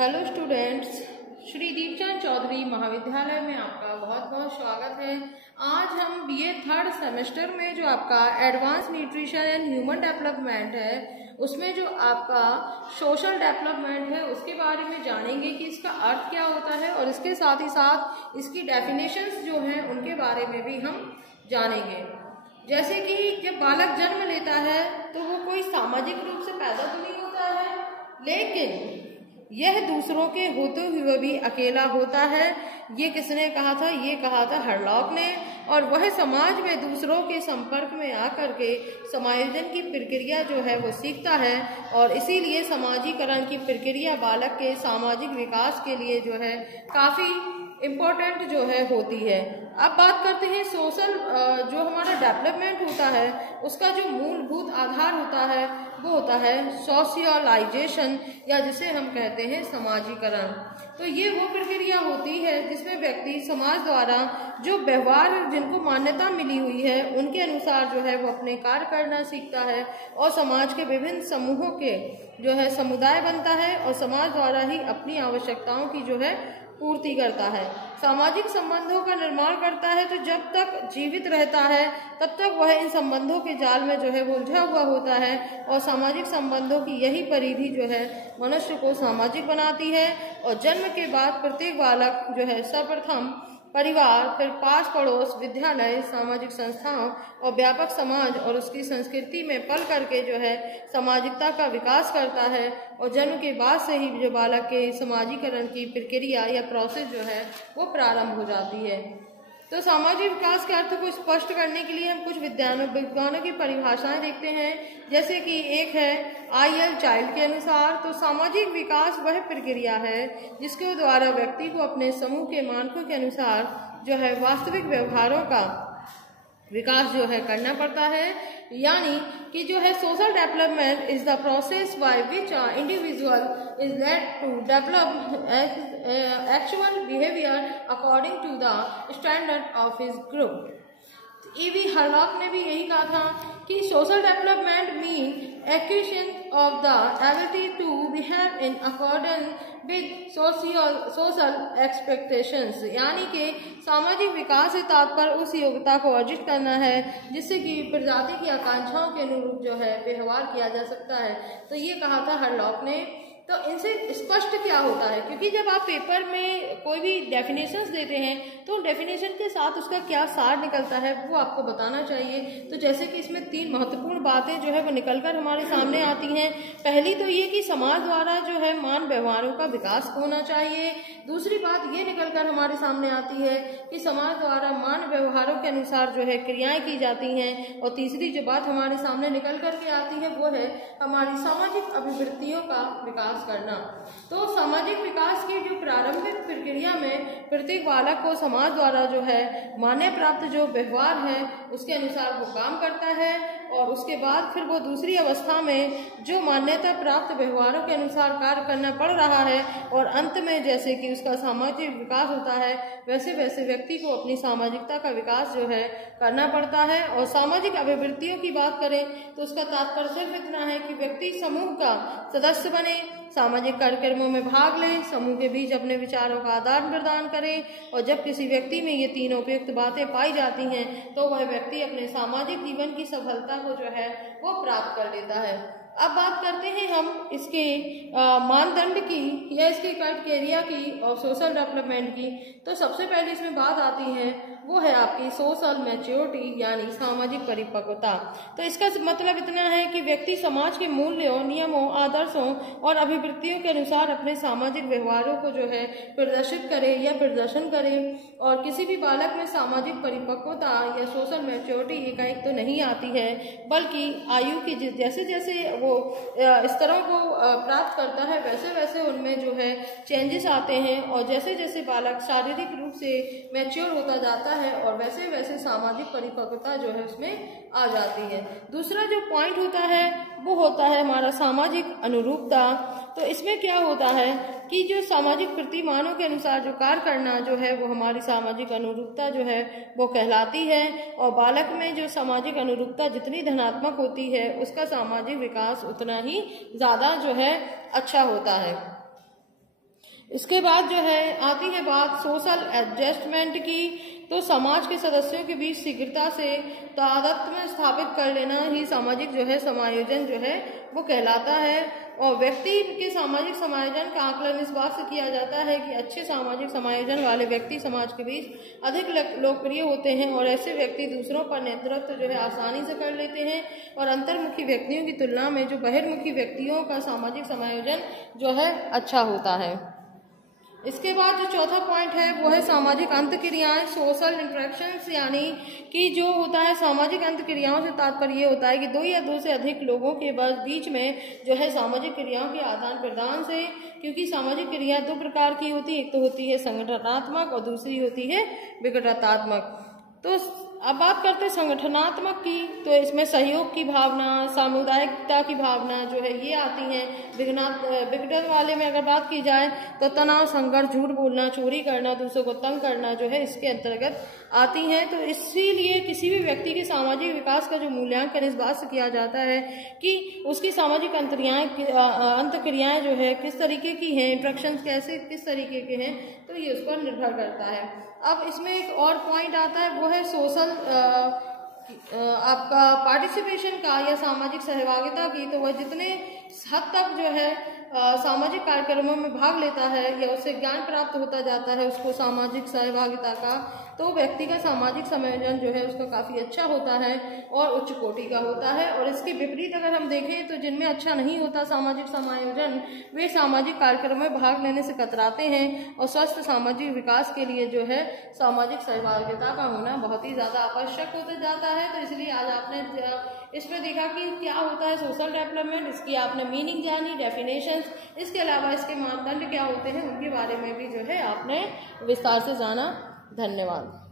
Hello students, Shri Deepchand Chaudhary महाविद्यालय में आपका बहुत बहुत स्वागत है। आज हम बीए थर्ड सेमेस्टर में जो आपका advance nutrition and human development है, उसमें जो आपका सोशल डेवलपमेंट है उसके बारे में जानेंगे कि इसका अर्थ क्या होता है, और इसके साथ ही साथ इसकी डेफिनेशंस जो हैं उनके बारे में भी हम जानेंगे। जैसे कि जब बालक जन्म लेता है तो वो कोई सामाजिक रूप से पैदा तो नहीं होता है, लेकिन यह दूसरों के होते हुए भी अकेला होता है। ये किसने कहा था? ये कहा था हरलॉक ने। और वह समाज में दूसरों के संपर्क में आकर के समायोजन की प्रक्रिया जो है वो सीखता है, और इसीलिए समाजीकरण की प्रक्रिया बालक के सामाजिक विकास के लिए जो है काफ़ी इम्पोर्टेंट जो है होती है। अब बात करते हैं सोशल जो हमारा डेवलपमेंट होता है उसका जो मूलभूत आधार होता है वो होता है सोशलाइजेशन, या जिसे हम कहते हैं समाजीकरण। तो ये वो प्रक्रिया होती है जिसमें व्यक्ति समाज द्वारा जो व्यवहार जिनको मान्यता मिली हुई है उनके अनुसार जो है वो अपने कार्य करना सीखता है, और समाज के विभिन्न समूहों के जो है समुदाय बनता है, और समाज द्वारा ही अपनी आवश्यकताओं की जो है पूर्ति करता है, सामाजिक संबंधों का निर्माण करता है। तो जब तक जीवित रहता है तब तक वह इन संबंधों के जाल में जो है वो उलझा हुआ होता है, और सामाजिक संबंधों की यही परिधि जो है मनुष्य को सामाजिक बनाती है। और जन्म के बाद प्रत्येक बालक जो है सर्वप्रथम परिवार, फिर पास पड़ोस, विद्यालय, सामाजिक संस्थाओं और व्यापक समाज और उसकी संस्कृति में पल करके जो है सामाजिकता का विकास करता है। और जन्म के बाद से ही जो बालक के समाजीकरण की प्रक्रिया या प्रोसेस जो है वो प्रारंभ हो जाती है। तो सामाजिक विकास के अर्थ को स्पष्ट करने के लिए हम कुछ विद्वानों की परिभाषाएं देखते हैं। जैसे कि एक है IL चाइल्ड के अनुसार, तो सामाजिक विकास वह प्रक्रिया है जिसके द्वारा व्यक्ति को अपने समूह के मानकों के अनुसार जो है वास्तविक व्यवहारों का विकास जो है करना पड़ता है। यानी कि जो है social development is the process by which individual is led to develop actual behaviour according to the standard of his group. E.V. Hurlock ने भी यही कहा था कि social development mean acquisition of the ability to behave in accordance with social expectations, यानी कि सामाजिक विकास से तात्पर्य उस योग्यता को अर्जित करना है जिससे कि प्रजाति की आकांक्षाओं के अनुरूप जो है व्यवहार किया जा सकता है। तो ये कहा था हरलॉक ने। तो इनसे स्पष्ट क्या होता है, क्योंकि जब आप पेपर में कोई भी डेफिनेशंस देते हैं तो डेफिनेशन के साथ उसका क्या सार निकलता है वो आपको बताना चाहिए। तो जैसे कि इसमें 3 महत्वपूर्ण बातें जो है वो निकलकर हमारे सामने आती हैं। पहली तो ये कि समाज द्वारा जो है मान व्यवहारों का विकास होना चाहिए। दूसरी बात ये निकलकर हमारे सामने आती है कि समाज द्वारा मान व्यवहारों के अनुसार जो है क्रियाएं की जाती हैं। और तीसरी जो बात हमारे सामने निकल करके आती है वो है हमारी सामाजिक अभिवृत्तियों का विकास करना। तो सामाजिक विकास की जो प्रारंभिक प्रक्रिया में प्रत्येक बालक को समाज द्वारा जो है मान्य प्राप्त जो व्यवहार है उसके अनुसार वो काम करता है, और उसके बाद फिर वो दूसरी अवस्था में जो मान्यता प्राप्त व्यवहारों के अनुसार कार्य करना पड़ रहा है, और अंत में जैसे कि उसका सामाजिक विकास होता है वैसे वैसे व्यक्ति को अपनी सामाजिकता का विकास जो है करना पड़ता है। और सामाजिक अभिवृत्तियों की बात करें तो उसका तात्पर्य सिर्फ इतना है कि व्यक्ति समूह का सदस्य बने, सामाजिक कार्यक्रमों में भाग लें, समूह के बीच अपने विचारों का आदान प्रदान करें, और जब किसी व्यक्ति में ये तीनों उपयुक्त बातें पाई जाती हैं तो वह व्यक्ति अपने सामाजिक जीवन की सफलता को जो है वो प्राप्त कर लेता है। अब बात करते हैं हम इसके मानदंड की या इसके क्राइटेरिया की और सोशल डेवलपमेंट की। तो सबसे पहले इसमें बात आती है वो है आपकी सोशल मैच्योरिटी, यानी सामाजिक परिपक्वता। तो इसका मतलब इतना है कि व्यक्ति समाज के मूल्यों, नियमों, आदर्शों और अभिवृत्तियों के अनुसार अपने सामाजिक व्यवहारों को जो है प्रदर्शित करे या प्रदर्शन करे। और किसी भी बालक में सामाजिक परिपक्वता या सोशल मैच्योरिटी एकाएक तो नहीं आती है, बल्कि आयु की जैसे जैसे वो स्तरों को प्राप्त करता है वैसे वैसे उनमें जो है चेंजेस आते हैं। और जैसे जैसे बालक शारीरिक रूप से मैच्योर होता जाता है और वैसे वैसे सामाजिक परिपक्वता जो है उसमें आ जाती है। दूसरा जो पॉइंट होता है वो होता है हमारा सामाजिक अनुरूपता। तो इसमें क्या होता है कि जो सामाजिक प्रतिमानों के अनुसार जो कार्य करना जो है वो हमारी सामाजिक अनुरूपता जो है वो कहलाती है। और बालक में जो सामाजिक अनुरूपता जितनी धनात्मक होती है उसका सामाजिक विकास उतना ही ज़्यादा जो है अच्छा होता है। इसके बाद जो है आती है बात सोशल एडजस्टमेंट की। तो समाज के सदस्यों के बीच शीघ्रता से तादात्म्य स्थापित कर लेना ही सामाजिक जो है समायोजन जो है वो कहलाता है। और व्यक्ति के सामाजिक समायोजन का आकलन इस बात से किया जाता है कि अच्छे सामाजिक समायोजन वाले व्यक्ति समाज के बीच अधिक लोकप्रिय होते हैं और ऐसे व्यक्ति दूसरों पर नेतृत्व जो है आसानी से कर लेते हैं और अंतर्मुखी व्यक्तियों की तुलना में जो बहिर्मुखी व्यक्तियों का सामाजिक समायोजन जो है अच्छा होता है। इसके बाद जो चौथा पॉइंट है वो है सामाजिक अंतक्रियाएं, सोशल इंटरेक्शंस, यानी कि जो होता है सामाजिक अंतक्रियाओं से तात्पर्य ये होता है कि दो या दो से अधिक लोगों के बीच में जो है सामाजिक क्रियाओं के आदान प्रदान से, क्योंकि सामाजिक क्रिया दो प्रकार की होती है, एक तो होती है संगठनात्मक और दूसरी होती है विघटनात्मक। तो अब बात करते हैं संगठनात्मक की, तो इसमें सहयोग की भावना, सामुदायिकता की भावना जो है ये आती है। विघटन वाले में अगर बात की जाए तो तनाव, संघर्ष, झूठ बोलना, चोरी करना, दूसरों को तंग करना जो है इसके अंतर्गत आती हैं। तो इसीलिए किसी भी व्यक्ति के सामाजिक विकास का जो मूल्यांकन इस बात से किया जाता है कि उसकी सामाजिक अंतक्रियाएं जो है किस तरीके की हैं, इंटरेक्शन कैसे किस तरीके के हैं, तो ये उस पर निर्भर करता है। अब इसमें एक और पॉइंट आता है वो है सोशल आपका पार्टिसिपेशन का या सामाजिक सहभागिता की। तो वह जितने हद तक जो है सामाजिक कार्यक्रमों में भाग लेता है या उससे ज्ञान प्राप्त होता जाता है उसको सामाजिक सहभागिता का, तो व्यक्ति का सामाजिक समायोजन जो है उसका काफ़ी अच्छा होता है और उच्च कोटि का होता है। और इसके विपरीत अगर हम देखें तो जिनमें अच्छा नहीं होता सामाजिक समायोजन, वे सामाजिक कार्यक्रमों में भाग लेने से कतराते हैं और स्वस्थ सामाजिक विकास के लिए जो है सामाजिक सहभागिता का होना बहुत ही ज़्यादा आवश्यक होता जाता है। तो इसलिए आज आपने इसमें देखा कि क्या होता है सोशल डेवलपमेंट, इसकी आपने मीनिंग जानी, डेफिनेशंस, इसके अलावा इसके मानदंड क्या होते हैं उनके बारे में भी जो है आपने विस्तार से जाना। धन्यवाद।